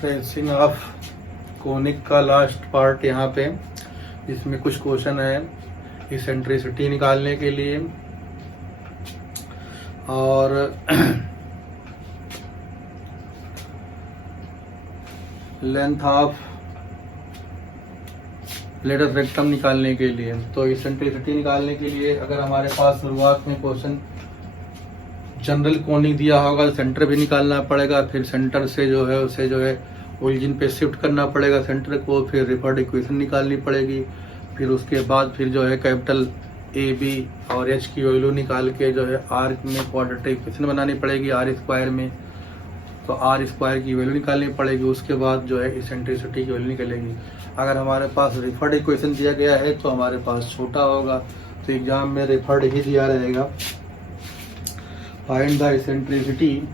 Tracing of conic का last part यहाँ पे, इसमें कुछ क्वेश्चन है इसेंट्रिसिटी निकालने के लिए और लेंथ ऑफ लेटस रेक्टम निकालने के लिए। तो इसेंट्रिसिटी निकालने के लिए अगर हमारे पास शुरुआत में क्वेश्चन जनरल कोनिक दिया होगा तो सेंटर भी निकालना पड़ेगा, फिर सेंटर से जो है उसे जो है ओरिजिन पे शिफ्ट करना पड़ेगा सेंटर को, फिर रिफर्ड इक्वेशन निकालनी पड़ेगी, फिर उसके बाद फिर जो है कैपिटल ए बी और एच की वैल्यू निकाल के जो है आर में क्वाड्रेटिक इक्वेशन बनानी पड़ेगी आर स्क्वायर में, तो आर स्क्वायर की वैल्यू निकालनी पड़ेगी। उसके बाद जो है इसेंट्रिसिटी की वैल्यू निकलेगी। अगर हमारे पास रिफर्ड इक्वेशन दिया गया है तो हमारे पास छोटा होगा, तो एग्जाम में रिफर्ड ही दिया रहेगा। Find the eccentricity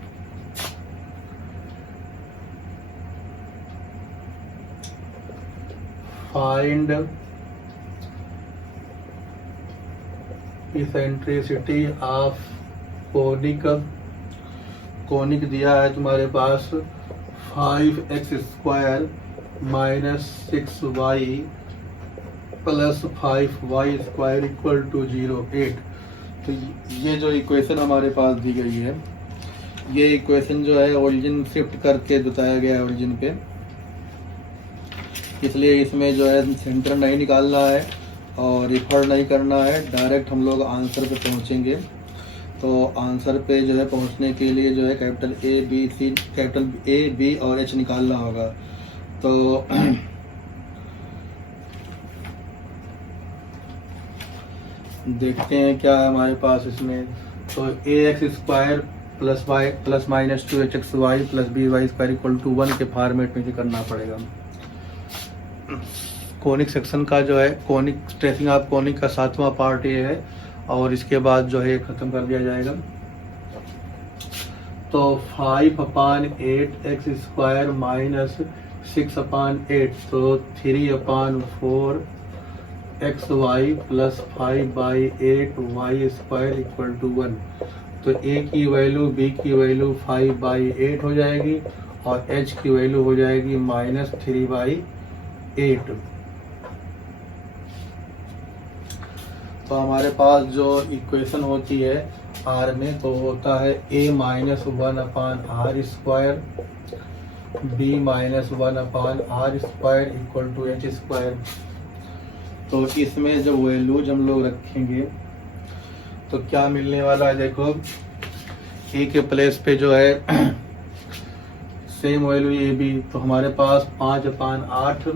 find eccentricity of conic दिया है तुम्हारे पास 5x² minus 6y plus 5y² equal to 0 8। तो ये जो इक्वेशन हमारे पास दी गई है, ये इक्वेशन जो है ओरिजिन शिफ्ट करके बताया गया है ओरिजिन पे, इसलिए इसमें जो है सेंटर नहीं निकालना है और रिफर नहीं करना है, डायरेक्ट हम लोग आंसर पे पहुंचेंगे। तो आंसर पे जो है पहुंचने के लिए जो है कैपिटल ए बी और एच निकालना होगा। तो देखते हैं क्या है हमारे पास इसमें। तो ax² plus y plus minus 2hxy plus by² equal to 1 के फॉर्मेट में करना पड़ेगा। कोनिक सेक्शन का जो है कोनिक ट्रेसिंग ऑफ कोनिक का 7वां पार्ट ये है और इसके बाद जो है खत्म कर दिया जाएगा। तो 5/8x² माइनस 6/8, तो 3/4xy plus 5/8y² equal to 1। तो a की वैल्यू b की वैल्यू 5/8 हो जाएगी और h की वैल्यू हो जाएगी माइनस 3/8। तो हमारे पास जो इक्वेशन होती है r में, तो होता है a minus 1/r² b minus 1/r² equal to h²। तो इसमें जब वैल्यूज हम लोग रखेंगे तो क्या मिलने वाला है, देखो a के प्लेस पे जो है सेम वैल्यू ए बी, तो हमारे पास 5/8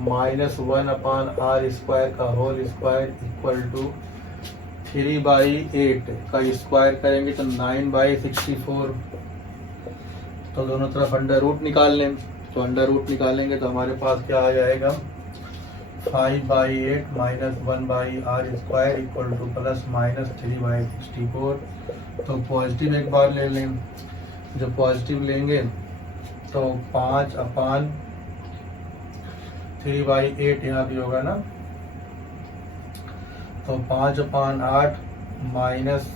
माइनस 1/r² का होल स्क्वायर इक्वल टू 3/8 का स्क्वायर करेंगे तो 9/64। तो दोनों तरफ अंडर रूट निकाल लें, तो अंडर रूट निकालेंगे तो हमारे पास क्या आ जाएगा 5/8 minus 1/r² equal to plus minus 3/64। तो पॉजिटिव एक बार ले लें, जब पॉजिटिव लेंगे तो 5/3/8 यहाँ भी होगा ना, तो 5/8 माइनस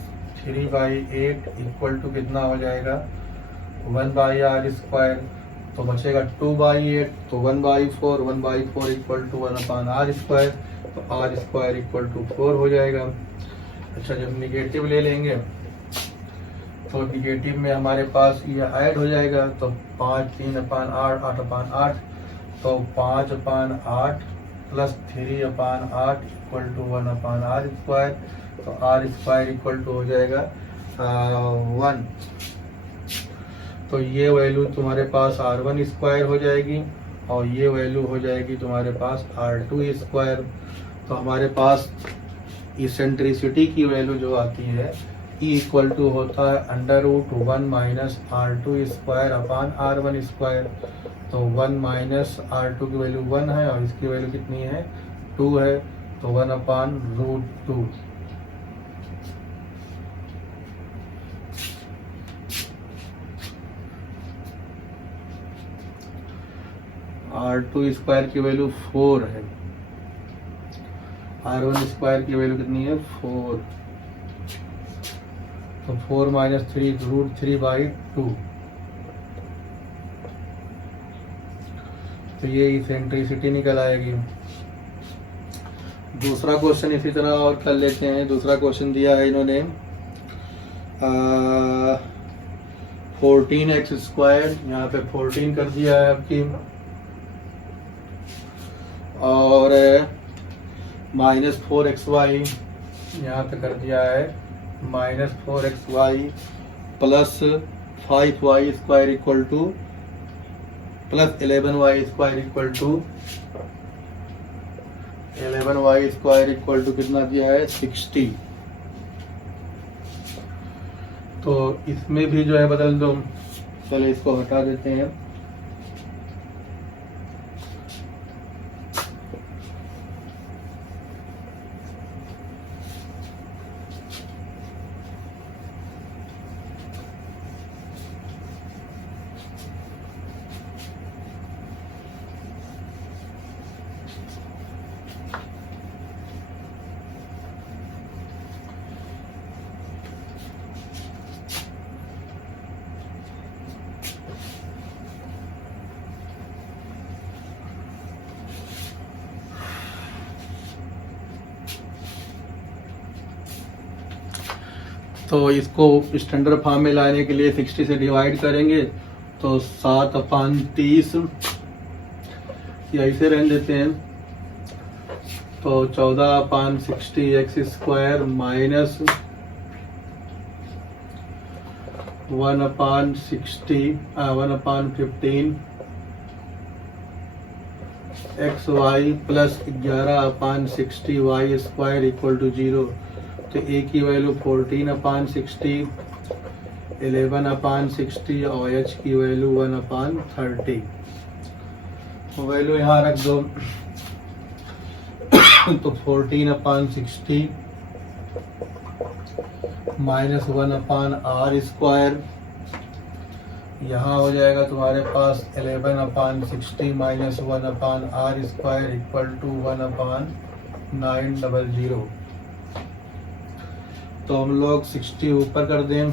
3/8 इक्वल टू कितना हो जाएगा 1/r²। तो बचेगा 2/8, तो 1/4 1/4 इक्वल टू 1/r², तो r² इक्वल टू 4 हो जाएगा। अच्छा, जब निगेटिव ले लेंगे तो निगेटिव में हमारे पास ये ऐड हो जाएगा, तो 5 3/8 8/8, तो 5/8 प्लस 3/8 इक्वल टू 1/r², तो r² इक्वल टू हो जाएगा 1। तो ये वैल्यू तुम्हारे पास r1² हो जाएगी और ये वैल्यू हो जाएगी तुम्हारे पास r2²। तो हमारे पास इसेंट्रिसिटी की वैल्यू जो आती है E इक्वल टू होता है √1 माइनस r2² तो 1 माइनस r2 की वैल्यू 1 है और इसकी वैल्यू कितनी है 2 है, तो 1/√2। r2² की वैल्यू 4 है, r1² की वैल्यू कितनी है 4, तो 4 माइनस 3 √3/2। तो ये इसेंट्रिसिटी निकल आएगी। दूसरा क्वेश्चन इसी तरह और कर लेते हैं। दूसरा क्वेश्चन दिया है इन्होंने 14x², यहाँ पे 14 कर दिया है आपकी, और -4xy यहाँ पे कर दिया है -4xy plus 5y² equal to plus 11y² equal to 11y² equal to कितना दिया है 60। तो इसमें भी जो है बदल दो। चलो इसको हटा देते हैं। तो इसको स्टैंडर्ड फॉर्म में लाने के लिए 60 से डिवाइड करेंगे तो 7/30 ऐसे रहने देते हैं। तो 14/60x² minus 1/15xy plus 11/60y² equal to 0। तो ए की वैल्यू 14/60, 11/60 और एच की वैल्यू 1/30। वैल्यू यहाँ रख दो। तो 14/60 माइनस 1/r², यहाँ हो जाएगा तुम्हारे पास 11/60 माइनस 1/r² इक्वल टू 1/900। तो हम लोग 60 ऊपर कर दें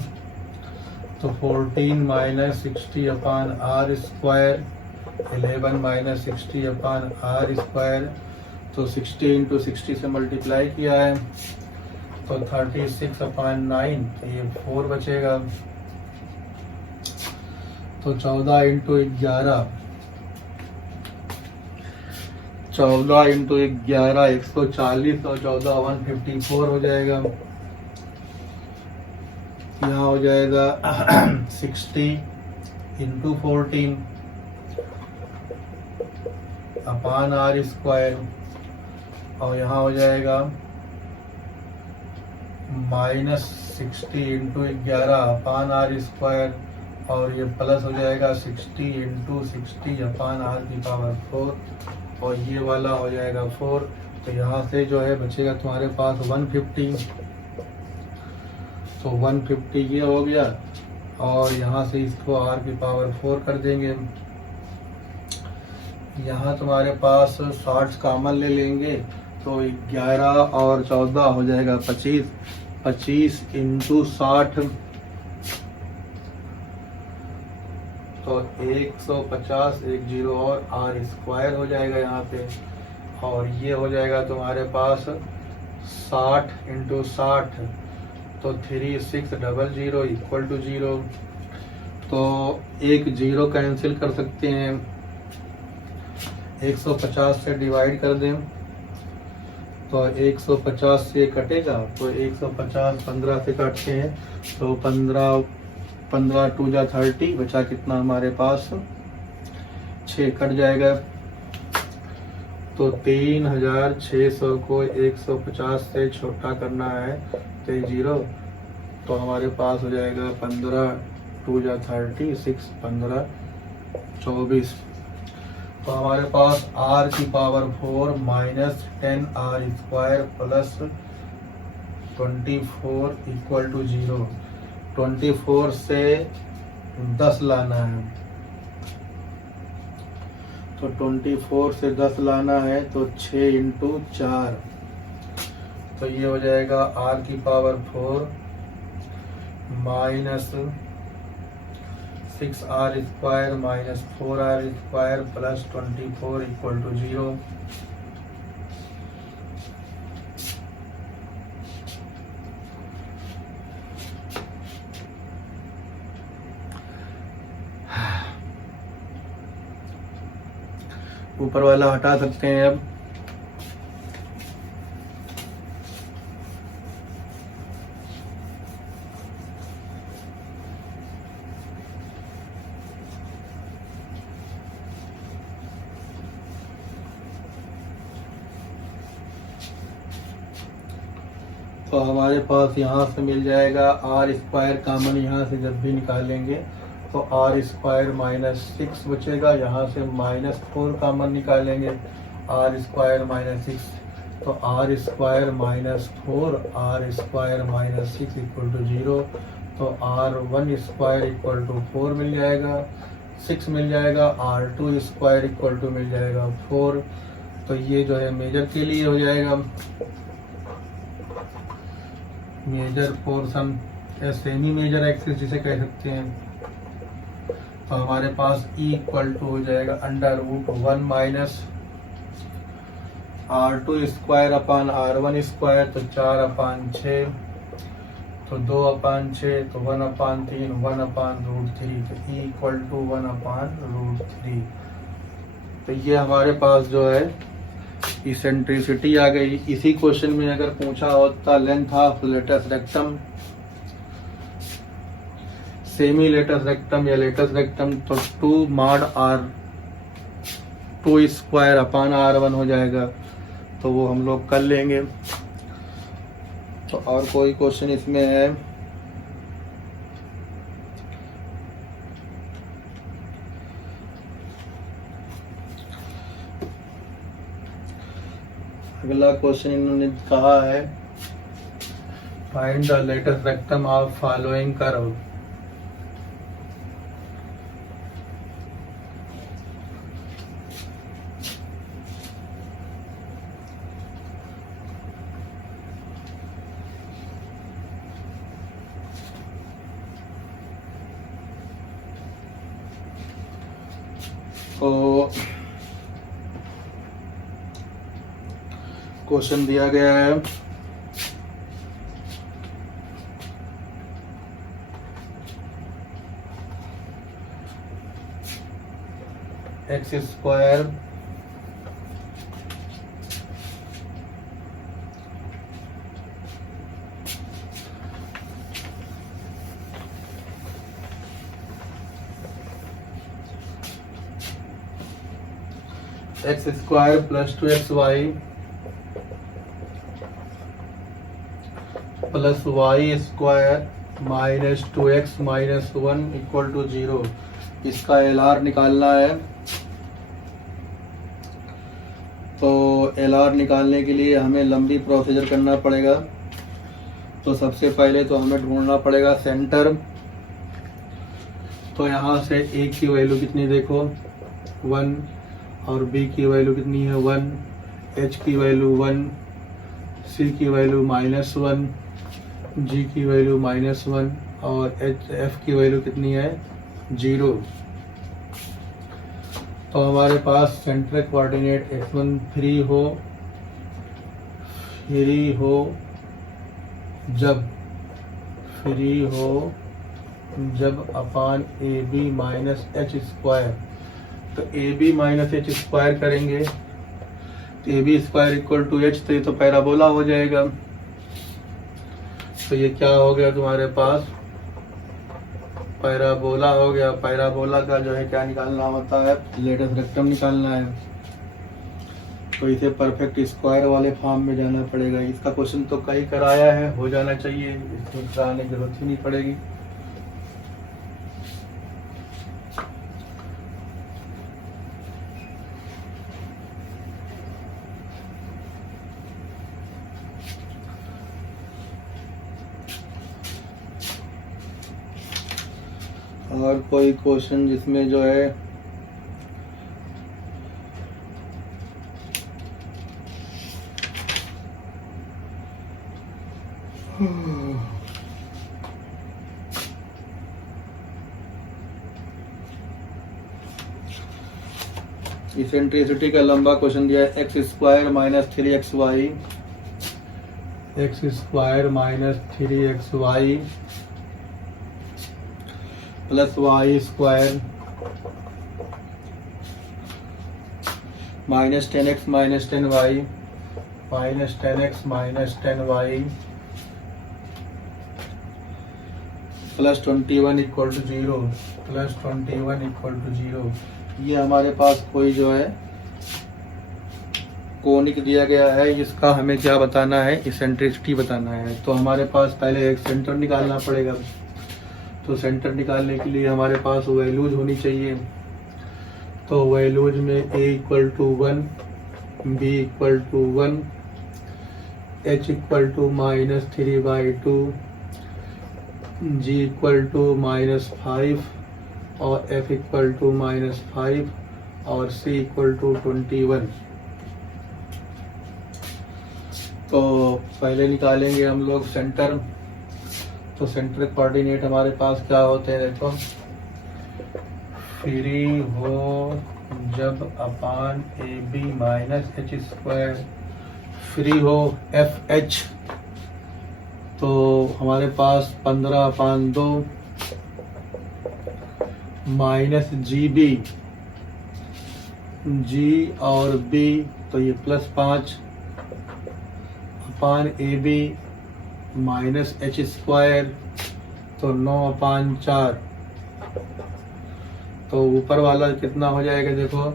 तो 14 माइनस 60/r², 11 माइनस 60/r²। तो 60 इंटू 60 से मल्टीप्लाई किया है तो 36/9, ये 4 बचेगा। तो 14 इंटू 11, 140 और 14 154 हो जाएगा। यहाँ हो जाएगा 60 इंटू 14 अपान r², और यहाँ हो जाएगा -60 इंटू 11 अपान r², और ये प्लस हो जाएगा 60 इंटू 60 अपान r⁴, और ये वाला हो जाएगा 4। तो यहाँ से जो है बचेगा तुम्हारे पास 150। तो 150 ये हो गया, और यहाँ से इसको r⁴ कर देंगे। यहाँ तुम्हारे पास 60 कॉमन ले लेंगे तो 11 और 14 हो जाएगा 25, 25 इंटू 60 तो 150, 10 और r² हो जाएगा यहाँ पे। और ये हो जाएगा तुम्हारे पास 60 इंटू 60 तो 3600 इक्वल टू 0। तो एक 0 कैंसिल कर सकते हैं, 150 से डिवाइड कर दें तो 150 से कटेगा तो 150 15 से काटते हैं तो 15 2 जा 30, बचा कितना हमारे पास 6 कट जाएगा। तो 3600 को 150 से छोटा करना है तो 0, तो हमारे पास हो जाएगा 15 2 जा 30, 6 15 24। तो हमारे पास r⁴ minus 10r² plus 24 equal to 0। 24 से 10 लाना है, तो 24 से 10 लाना है तो 6 इंटू 4 तो ये हो जाएगा r⁴ minus 6r² minus 4r² plus 24 equal to 0। ऊपर वाला हटा सकते हैं अब। तो हमारे पास यहाँ से मिल जाएगा r² कॉमन, यहाँ से जब भी निकालेंगे तो r² माइनस 6 बचेगा, यहाँ से माइनस 4 कॉमन निकालेंगे r² माइनस 6, तो r² minus 4 r² minus 6 equal to 0। तो r1² इक्वल टू 4 मिल जाएगा, 6 मिल जाएगा, r2² इक्वल टू मिल जाएगा 4। तो ये जो है मेजर के लिए हो जाएगा, मेजर पोर्शन या सेमी मेजर एक्सिस जिसे कह सकते हैं। तो हमारे पास E इक्वल टू हो जाएगा √1 माइनस r2² अपान r1², तो 4/6, तो 2/6, तो 1/3, 1/√3, तो E इक्वल टू 1/√3। तो ये हमारे पास जो है इसेंट्रिसिटी आ गई। इसी क्वेश्चन में अगर पूछा होता length of latus rectum, semi latus rectum या लेटस रेक्टम, तो 2 mod r2² अपान r1 हो जाएगा, तो वो हम लोग कर लेंगे। तो और कोई क्वेश्चन इसमें है? अगला क्वेश्चन इन्होंने कहा है find the latus rectum of following curve. तो क्वेश्चन दिया गया है x² plus 2xy plus y² minus 2x minus 1 equal to 0। इसका LR निकालना है। तो LR निकालने के लिए हमें लंबी प्रोसीजर करना पड़ेगा। तो सबसे पहले तो हमें ढूंढना पड़ेगा सेंटर। तो यहाँ से A की वैल्यू कितनी देखो 1, और B की वैल्यू कितनी है 1, H की वैल्यू 1, C की वैल्यू -1, G की वैल्यू -1 और F की वैल्यू कितनी है 0। तो हमारे पास सेंटर कोऑर्डिनेट x1 फ्री हो जब अपान AB माइनस h²। तो AB माइनस h² करेंगे तो AB² इक्वल टू h, तो ये तो पैराबोला हो जाएगा। तो ये क्या हो गया तुम्हारे पास पैराबोला हो गया। पैराबोला का जो है क्या निकालना होता है, लेटस रेक्टम निकालना है। तो इसे परफेक्ट स्क्वायर वाले फॉर्म में जाना पड़ेगा। इसका क्वेश्चन तो कई कराया है, हो जाना चाहिए, इसमें कराने की जरूरत ही नहीं पड़ेगी। और कोई क्वेश्चन जिसमें जो है इसेंट्रिसिटी का लंबा क्वेश्चन दिया है x square minus 3xy, x square minus 3xy plus y square minus 10x minus 10y minus 10x minus 10y plus 21 equal to 0, plus 21 equal to 0। ये हमारे पास कोई जो है कोनिक दिया गया है, इसका हमें क्या बताना है, इसेंट्रिसिटी बताना है। तो हमारे पास पहले एक सेंटर निकालना पड़ेगा। तो सेंटर निकालने के लिए हमारे पास वैल्यूज होनी चाहिए। तो वैल्यूज में a equal to 1, b equal to 1, h equal to minus 3/2, g equal to -5 और f इक्वल टू -5 और c इक्वल टू 21। तो पहले निकालेंगे हम लोग सेंटर। तो सेंटर कोऑर्डिनेट हमारे पास क्या होते हैं, देखो फ्री हो जब upon A B minus H square, free हो एफ एच, तो हमारे पास 15/2 माइनस जी बी, जी और बी तो ये +5 upon A B minus H square तो 9/4। तो ऊपर वाला कितना हो जाएगा, देखो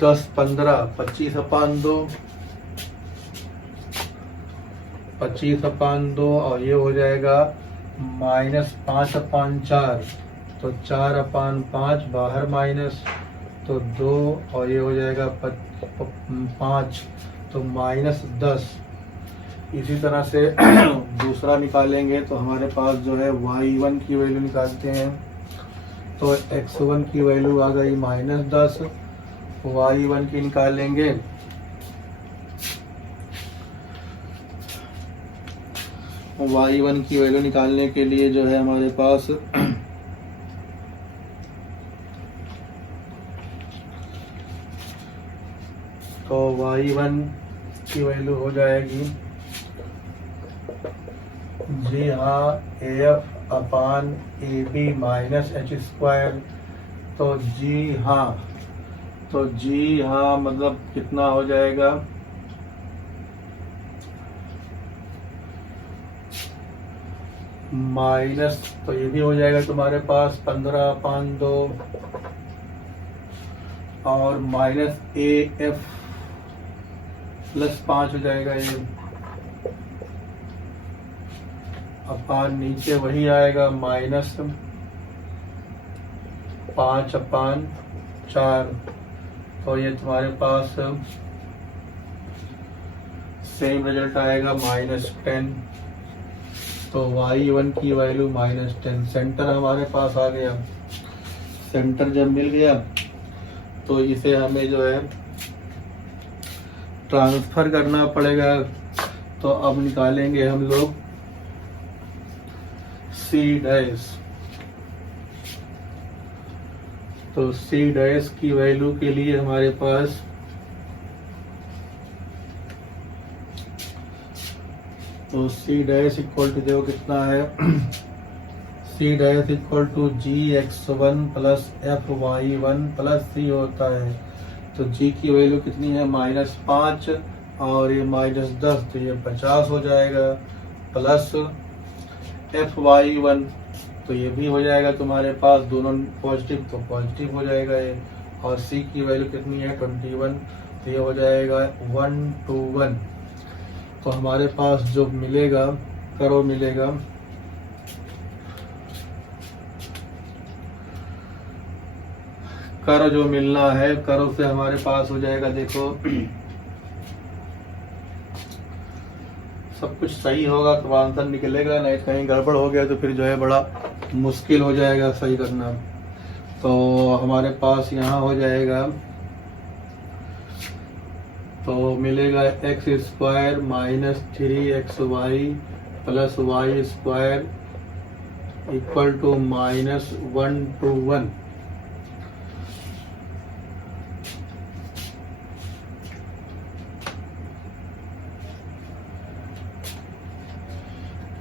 10 15 25/2, 25/2 और ये हो जाएगा -5/4। तो 4/5 बाहर माइनस तो 2 और ये हो जाएगा 5 तो -10। इसी तरह से दूसरा निकालेंगे तो हमारे पास जो है y1 की वैल्यू निकालते हैं। तो x1 की वैल्यू आ गई -10, y1 की निकालेंगे y1 की वैल्यू निकालने के लिए जो है हमारे पास तो y1 की वैल्यू हो जाएगी, जी हाँ, AF अपान AB माइनस एच स्क्वायर। तो जी हाँ मतलब कितना हो जाएगा, माइनस तो ये भी हो जाएगा तुम्हारे पास 15/2 और माइनस AF +5 हो जाएगा ये, अपान नीचे वही आएगा -5/4। तो ये तुम्हारे पास सेम रिजल्ट आएगा -10। तो y1 की वैल्यू -10। सेंटर हमारे पास आ गया। सेंटर जब मिल गया तो इसे हमें जो है ट्रांसफर करना पड़ेगा। तो अब निकालेंगे हम लोग C'। तो C' की वैल्यू के लिए हमारे पास तो C' इक्वल टू देखो कितना है, C' equal to gx1 plus fy1 plus c होता है। तो g की वैल्यू कितनी है, -5 और ये -10 तो ये 50 हो जाएगा, प्लस fy1 तो ये भी हो जाएगा तुम्हारे पास, दोनों पॉजिटिव तो पॉजिटिव हो जाएगा ये। और c की वैल्यू कितनी है 21 तो ये हो जाएगा 1:1। तो हमारे पास जो मिलेगा करो मिलेगा करो जो मिलना है करो से हमारे पास हो जाएगा, देखो सब कुछ सही होगा तो आंसर निकलेगा, नहीं कहीं गड़बड़ हो गया तो फिर जो है बड़ा मुश्किल हो जाएगा सही करना। तो हमारे पास यहाँ हो जाएगा तो मिलेगा x² minus 3xy plus y² equal to -1:1।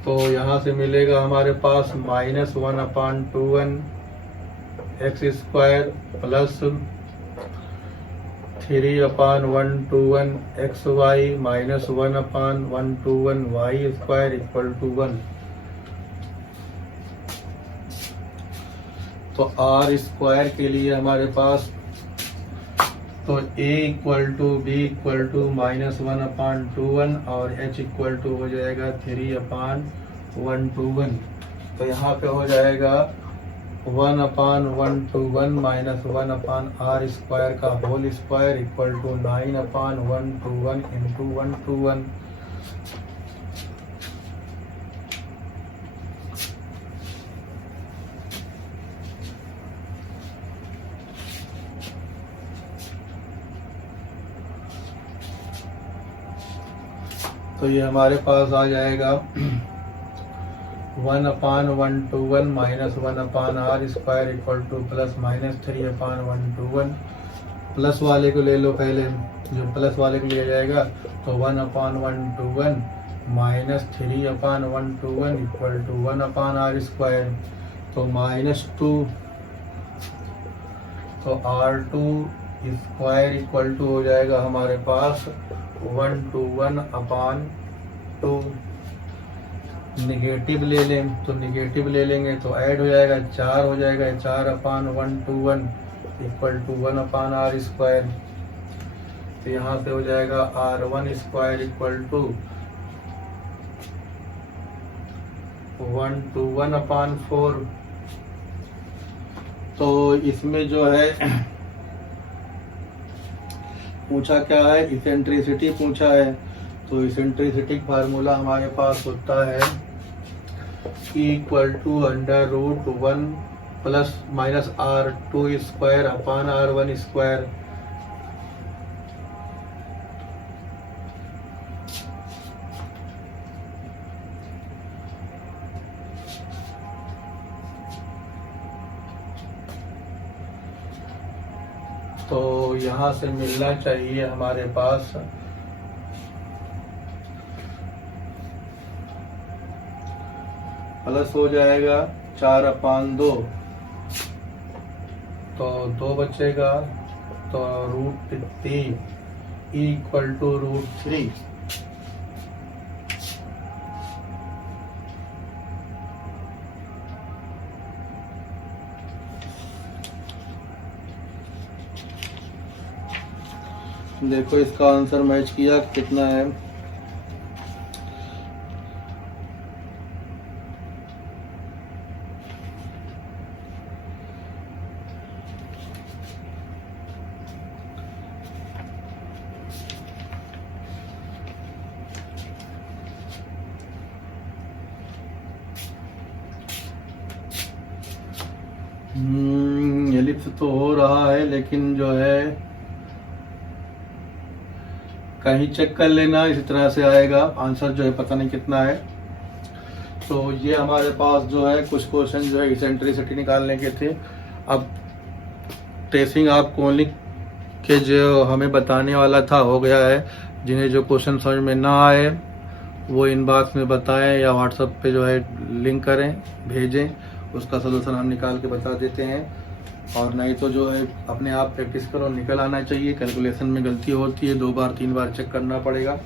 तो यहाँ से मिलेगा हमारे पास -1/2 x square plus 3/121 x y minus 1/121 y square equal to 1। तो आर स्क्वायर के लिए हमारे पास तो a equal to b equal to -1/21 और h इक्वल टू हो जाएगा 3/121। तो यहाँ पे हो जाएगा 1/121 माइनस 1/r स्क्वायर का whole square equal to 9/121 into 121। तो ये हमारे पास आ जाएगा 1/121 minus 1/r square equal to plus minus 3/121। प्लस वाले को ले लो पहले, जो प्लस वाले को लिया जाएगा तो 1/121 minus 3/121 equal to 1/r square. तो -2 तो r2 स्क्वायर इक्वल टू हो जाएगा हमारे पास 121/2। निगेटिव ले लें तो निगेटिव ले लेंगे तो ऐड हो जाएगा 4 हो जाएगा 4/121 इक्वल टू 1/r स्क्वायर। तो यहाँ से हो जाएगा r1 स्क्वायर इक्वल टू 121/4। तो इसमें जो है पूछा क्या है, इसेंट्रिसिटी पूछा है। तो इसेंट्रिसिटी फार्मूला हमारे पास होता है equal to √1 plus minus r2 square upon r1 square. तो यहाँ से मिलना चाहिए हमारे पास प्लस हो जाएगा 4/2। तो 2 बचेगा तो √3 इक्वल टू √3। देखो इसका आंसर मैच किया कितना है। एलिप्स तो हो रहा है लेकिन जो है कहीं चेक कर लेना, इसी तरह से आएगा आंसर जो है पता नहीं कितना है। तो ये हमारे पास जो है कुछ क्वेश्चन जो है इसेंट्रिसिटी निकालने के थे। अब ट्रेसिंग ऑफ कॉनिक के जो हमें बताने वाला था हो गया है। जिन्हें जो क्वेश्चन समझ में ना आए वो इनबॉक्स में बताएं या व्हाट्सएप पे जो है लिंक करें भेजें, उसका सलूशन हम निकाल के बता देते हैं। और नहीं तो जो है अपने आप प्रैक्टिस करो, निकल आना चाहिए। कैलकुलेशन में गलती होती है, 2 बार 3 बार चेक करना पड़ेगा।